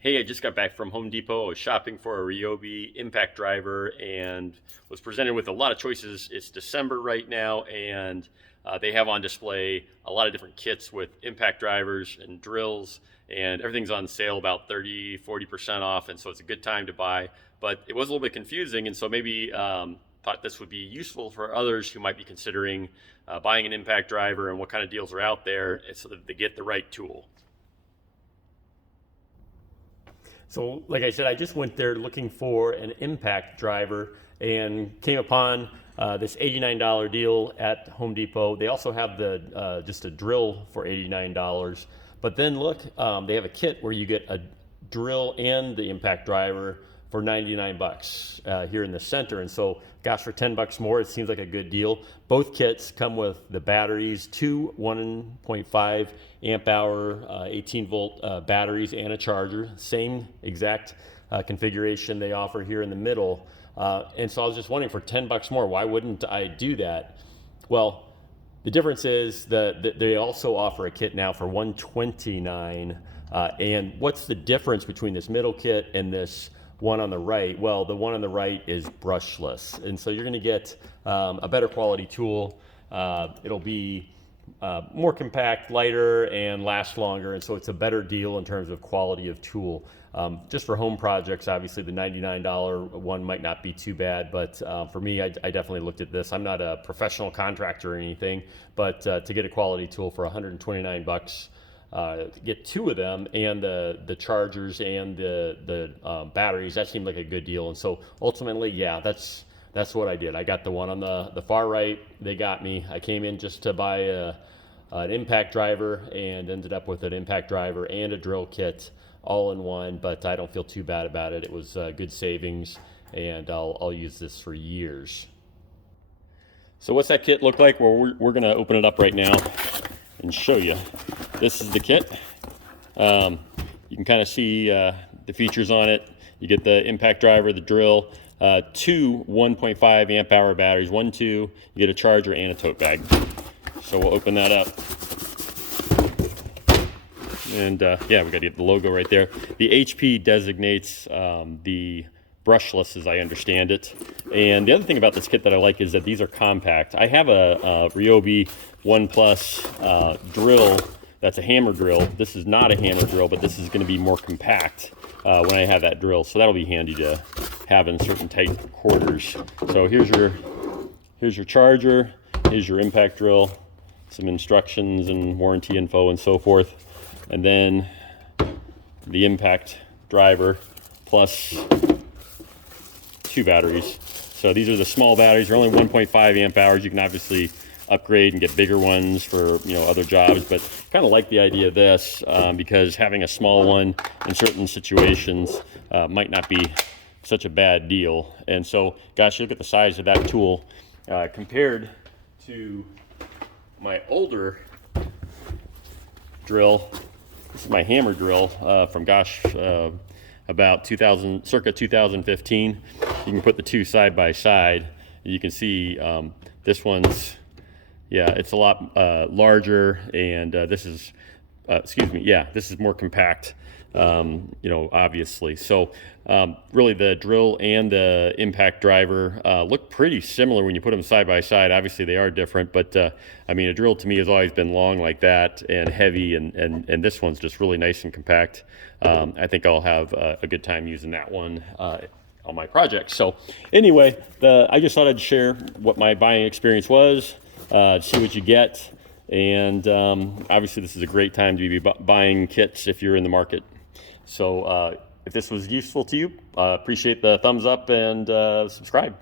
Hey, I just got back from Home Depot. I was shopping for a Ryobi impact driver and was presented with a lot of choices. It's December right now, and they have on display a lot of different kits with impact drivers and drills, and everything's on sale about 30–40% off, and so it's a good time to buy. But it was a little bit confusing, and so maybe thought this would be useful for others who might be considering buying an impact driver and what kind of deals are out there so that they get the right tool. So, like I said, I just went there looking for an impact driver and came upon this $89 deal at Home Depot. They also have the just a drill for $89. But then look, they have a kit where you get a drill and the impact driver for 99 bucks here in the center. And so, gosh, for 10 bucks more, it seems like a good deal. Both kits come with the batteries, two 1.5 amp hour 18 volt batteries and a charger, same exact configuration they offer here in the middle. And so I was just wondering, for 10 bucks more, why wouldn't I do that? Well, the difference is that they also offer a kit now for $129. And what's the difference between this middle kit and this one on the right? Well, the one on the right is brushless, and so you're going to get a better quality tool. It'll be more compact, lighter, and last longer, and so it's a better deal in terms of quality of tool. Just for home projects, obviously the $99 one might not be too bad, but for me, I definitely looked at this. I'm not a professional contractor or anything, but to get a quality tool for 129 bucks, get two of them and the chargers and the batteries, that seemed like a good deal. And so ultimately, yeah, that's what I did. I got the one on the far right. They got me. I came in just to buy an impact driver and ended up with an impact driver and a drill kit all in one, but I don't feel too bad about it. It was good savings, and I'll use this for years. So what's that kit look like? Well, we're gonna open it up right now and show you. This is the kit. You can kind of see the features on it. You get the impact driver, the drill, two 1.5 amp hour batteries, 2. You get a charger and a tote bag. So we'll open that up. And yeah, we got to get the logo right there. The HP designates the brushless, as I understand it. And the other thing about this kit that I like is that these are compact. I have a Ryobi 1 Plus drill. That's a hammer drill. This is not a hammer drill, but this is going to be more compact when I have that drill. So that'll be handy to have in certain tight quarters. So here's your charger. Here's your impact drill. Some instructions and warranty info and so forth. And then the impact driver plus two batteries. So these are the small batteries. They're only 1.5 amp hours. You can obviously upgrade and get bigger ones for other jobs, but kind of like the idea of this because having a small one in certain situations might not be such a bad deal. And so, gosh, look at the size of that tool compared to my older drill. This is my hammer drill from about circa 2015. You can put the two side by side. You can see this one's, yeah, it's a lot larger, and this is, this is more compact, obviously. So really the drill and the impact driver look pretty similar when you put them side by side. Obviously they are different, but I mean, a drill to me has always been long like that and heavy, and this one's just really nice and compact. I think I'll have a good time using that one on my project. So anyway, I just thought I'd share what my buying experience was, see what you get. And obviously this is a great time to be buying kits if you're in the market. So if this was useful to you, appreciate the thumbs up and subscribe.